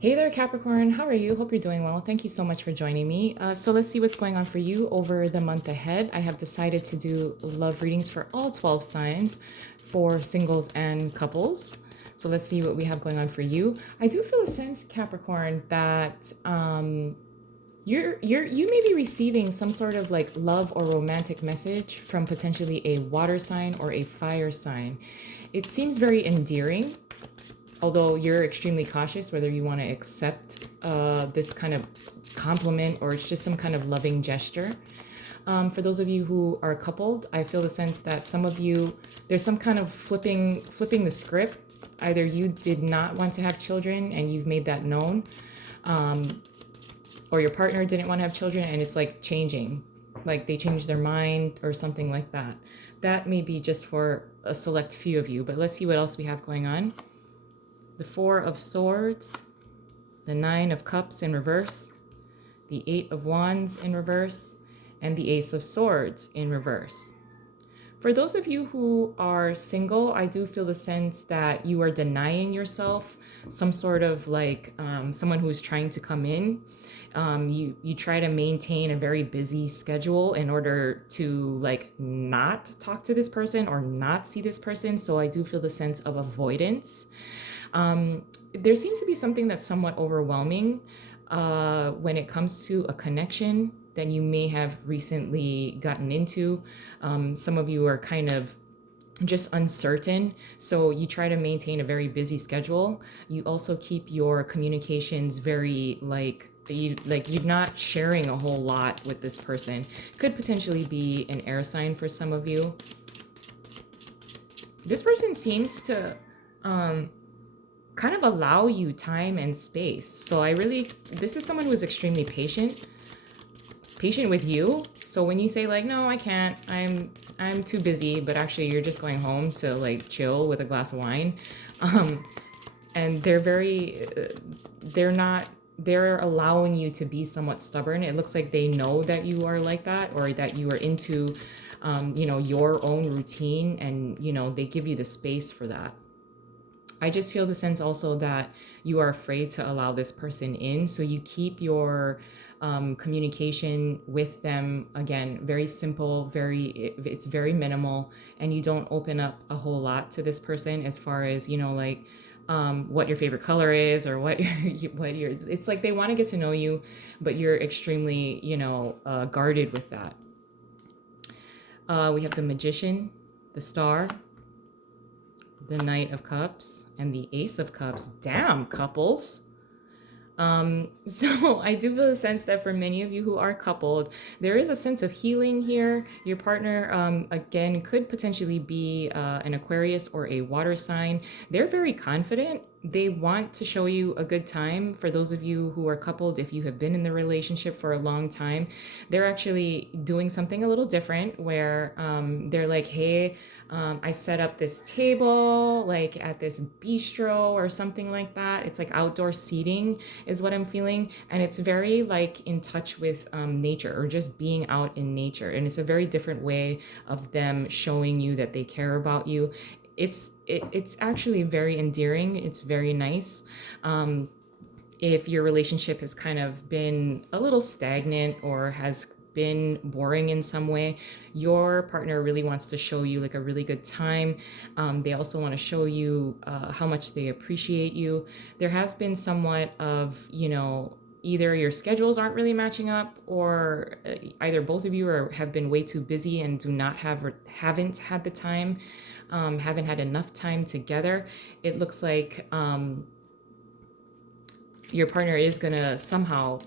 Hey there, Capricorn. How are you? Hope you're doing well. Thank you so much for joining me. So let's see what's going on for you over the month ahead. I have decided to do love readings for all 12 signs for singles and couples. So let's see what we have going on for you. I do feel a sense, Capricorn, that you may be receiving some sort of like love or romantic message from potentially a water sign or a fire sign. It seems very endearing, although you're extremely cautious whether you want to accept this kind of compliment or it's just some kind of loving gesture. For those of you who are coupled, I feel the sense that some of you, there's some kind of flipping the script. Either you did not want to have children and you've made that known, or your partner didn't want to have children and it's like changing, like they changed their mind or something like that. That may be just for a select few of you, but let's see what else we have going on. The Four of Swords, the Nine of Cups in reverse, the Eight of Wands in reverse, and the Ace of Swords in reverse. For those of you who are single, I do feel the sense that you are denying yourself some sort of like someone who's trying to come in. You try to maintain a very busy schedule in order to like not talk to this person or not see this person. So I do feel the sense of avoidance. There seems to be something that's somewhat overwhelming when it comes to a connection that you may have recently gotten into. Some of you are kind of just uncertain, so you try to maintain a very busy schedule. You also keep your communications very you're not sharing a whole lot with this person. Could potentially be an air sign for some of you. This person seems to kind of allow you time and space. So this is someone who is extremely patient with you. So when you say like, no, I can't, I'm too busy, but actually you're just going home to like chill with a glass of wine. And they're allowing you to be somewhat stubborn. It looks like they know that you are like that, or that you are into, your own routine, and, they give you the space for that. I just feel the sense also that you are afraid to allow this person in. So you keep your communication with them, again, very simple, it's very minimal, and you don't open up a whole lot to this person as far as, what your favorite color is, or it's like they want to get to know you, but you're extremely, guarded with that. We have the Magician, the Star, the Knight of Cups, and the Ace of Cups. Damn, couples. So I do feel a sense that for many of you who are coupled, there is a sense of healing here. Your partner, again, could potentially be an Aquarius or a water sign. They're very confident. They want to show you a good time. For those of you who are coupled, if you have been in the relationship for a long time, they're actually doing something a little different where they're like, hey, I set up this table like at this bistro or something like that. It's like outdoor seating is what I'm feeling. And it's very like in touch with nature, or just being out in nature. And it's a very different way of them showing you that they care about you. It's actually very endearing. It's very nice. If your relationship has kind of been a little stagnant or has been boring in some way, your partner really wants to show you like a really good time. They also want to show you how much they appreciate you. There has been somewhat of, either your schedules aren't really matching up, or either both of you have been way too busy and haven't had the time, haven't had enough time together. It looks like your partner is gonna somehow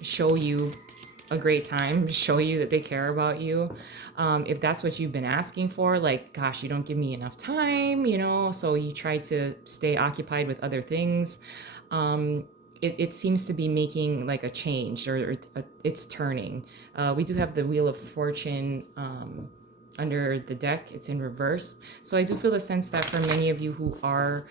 show you a great time, show you that they care about you. If that's what you've been asking for, like, gosh, you don't give me enough time, so you try to stay occupied with other things. It seems to be making like a change, or it's turning. We do have the Wheel of Fortune under the deck. It's in reverse. So I do feel the sense that for many of you who are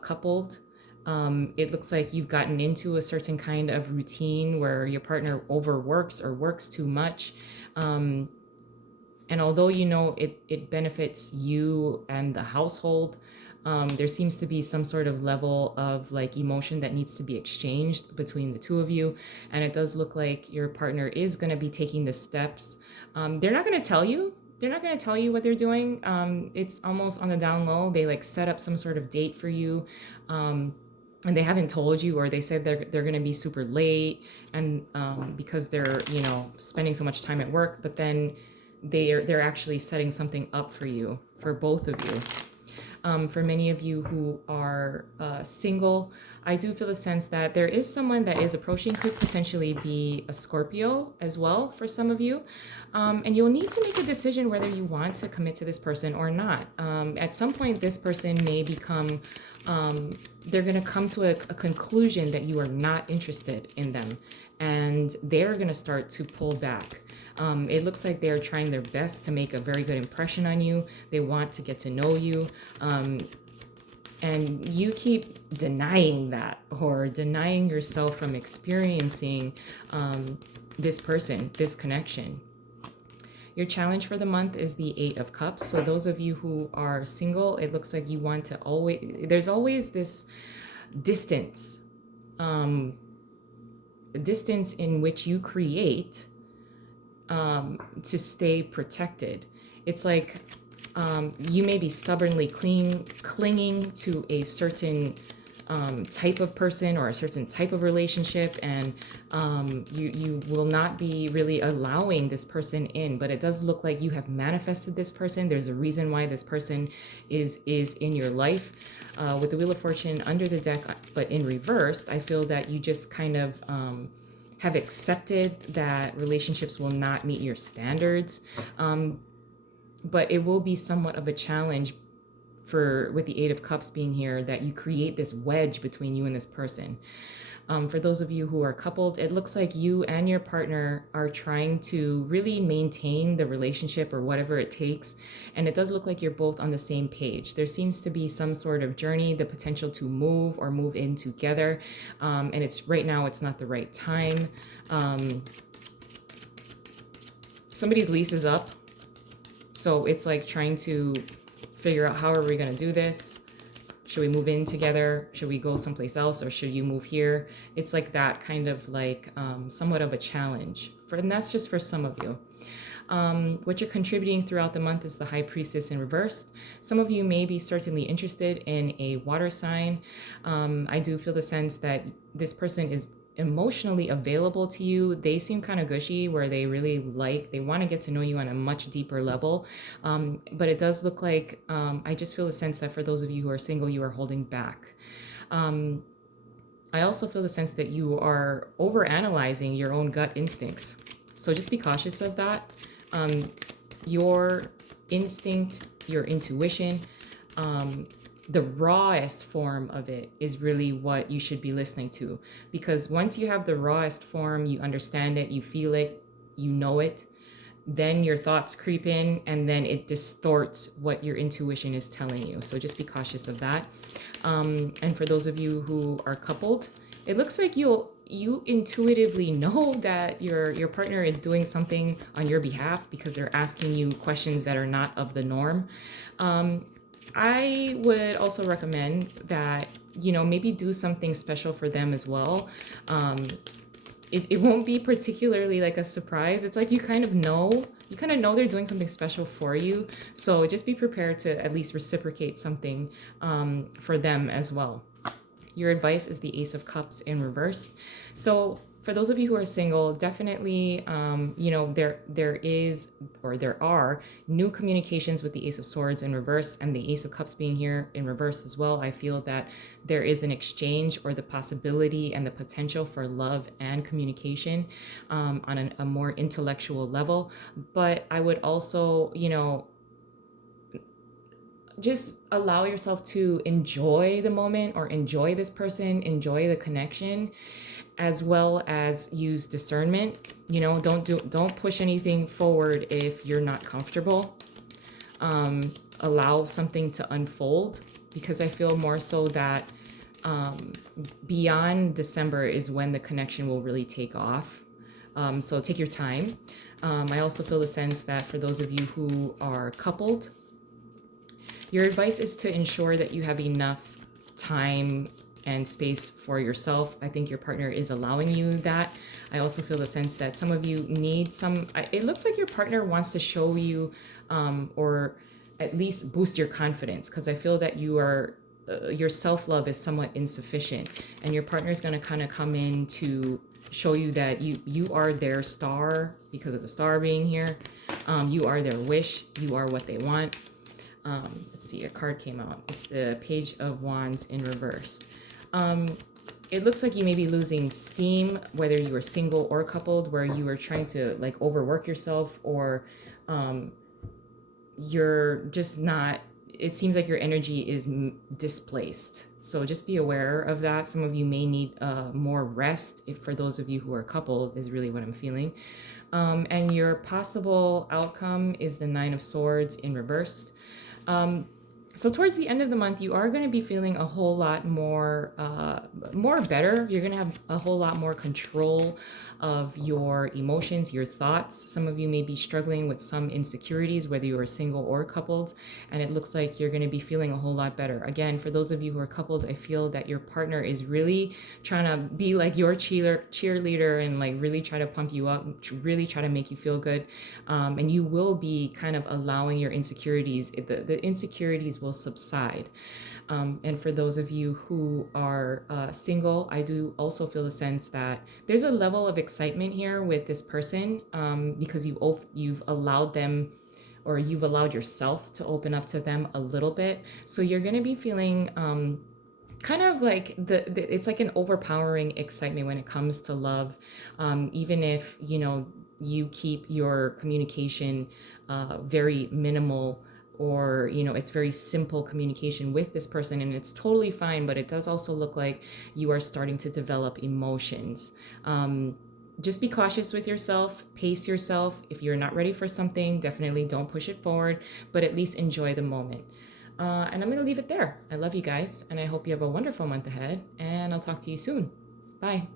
coupled, it looks like you've gotten into a certain kind of routine where your partner overworks or works too much. And although it benefits you and the household, There seems to be some sort of level of like emotion that needs to be exchanged between the two of you. And it does look like your partner is going to be taking the steps. They're not going to tell you. They're not going to tell you what they're doing. It's almost on the down low. They like set up some sort of date for you. And they haven't told you, or they said they're going to be super late, and because they're spending so much time at work, but then they're actually setting something up for you, for both of you. For many of you who are single, I do feel a sense that there is someone that is approaching, could potentially be a Scorpio as well for some of you. And you'll need to make a decision whether you want to commit to this person or not. At some point, this person may become, they're going to come to a conclusion that you are not interested in them. And they're going to start to pull back. It looks like they're trying their best to make a very good impression on you. They want to get to know you. And you keep denying that, or denying yourself from experiencing this person, this connection. Your challenge for the month is the 8 of Cups. So those of you who are single, it looks like you want to there's always this distance, distance in which you create to stay protected. It's like you may be stubbornly clinging to a certain type of person or a certain type of relationship, and you will not be really allowing this person in. But it does look like you have manifested this person. There's a reason why this person is in your life. With the Wheel of Fortune under the deck, but in reverse, I feel that you just kind of have accepted that relationships will not meet your standards. But it will be somewhat of a challenge with the 8 of Cups being here, that you create this wedge between you and this person. For those of you who are coupled, it looks like you and your partner are trying to really maintain the relationship or whatever it takes. And it does look like you're both on the same page. There seems to be some sort of journey, the potential to move or move in together. And it's right now, it's not the right time. Somebody's lease is up. So it's like trying to figure out, how are we going to do this? Should we move in together? Should we go someplace else, or should you move here? It's like that kind of like somewhat of a challenge. And that's just for some of you. What you're contributing throughout the month is the High Priestess in reverse. Some of you may be certainly interested in a water sign. I do feel the sense that this person is emotionally available to you. They seem kind of gushy, where they really they want to get to know you on a much deeper level. But it does look like, I just feel the sense that for those of you who are single, you are holding back. I also feel the sense that you are overanalyzing your own gut instincts. So just be cautious of that. Your instinct, your intuition, the rawest form of it is really what you should be listening to. Because once you have the rawest form, you understand it, you feel it, you know it, then your thoughts creep in, and then it distorts what your intuition is telling you. So just be cautious of that. And for those of you who are coupled, it looks like you intuitively know that your partner is doing something on your behalf, because they're asking you questions that are not of the norm. I would also recommend that, maybe do something special for them as well. It won't be particularly like a surprise. It's like you kind of know they're doing something special for you. So just be prepared to at least reciprocate something for them as well. Your advice is the Ace of Cups in reverse. So for those of you who are single, definitely, there are new communications with the Ace of Swords in reverse, and the Ace of Cups being here in reverse as well. I feel that there is an exchange, or the possibility and the potential for love and communication on a more intellectual level. But I would also, just allow yourself to enjoy the moment, or enjoy this person, enjoy the connection, as well as use discernment. Don't push anything forward if you're not comfortable. Allow something to unfold, because I feel more so that beyond December is when the connection will really take off. So take your time. I also feel the sense that for those of you who are coupled, Your advice is to ensure that you have enough time and space for yourself. I think your partner is allowing you that. I also feel the sense that some of you need some, it looks like your partner wants to show you or at least boost your confidence, because I feel that your self-love is somewhat insufficient, and your partner is going to kind of come in to show you that you are their star because of the star being here. You are their wish. You are what they want. Let's see, a card came out. It's the Page of Wands in reverse. It looks like you may be losing steam, whether you are single or coupled, where you are trying to like overwork yourself, or you're just not, it seems like your energy is displaced. So just be aware of that. Some of you may need more rest. If for those of you who are coupled, is really what I'm feeling. And your possible outcome is the Nine of Swords in reverse. So towards the end of the month, you are going to be feeling a whole lot more better. You're going to have a whole lot more control of your emotions, your thoughts. Some of you may be struggling with some insecurities, whether you are single or coupled, and it looks like you're going to be feeling a whole lot better. Again, for those of you who are coupled, I feel that your partner is really trying to be like your cheerleader and like really try to pump you up, really try to make you feel good. And you will be kind of allowing your insecurities, the insecurities will subside. And for those of you who are single, I do also feel the sense that there's a level of excitement here with this person, because you've allowed them, or you've allowed yourself to open up to them a little bit. So you're going to be feeling kind of like it's like an overpowering excitement when it comes to love, even if you keep your communication very minimal, or it's very simple communication with this person, and it's totally fine. But it does also look like you are starting to develop emotions. Just be cautious with yourself, pace yourself. If you're not ready for something, definitely don't push it forward, but at least enjoy the moment. And I'm going to leave it there. I love you guys, and I hope you have a wonderful month ahead, and I'll talk to you soon. Bye.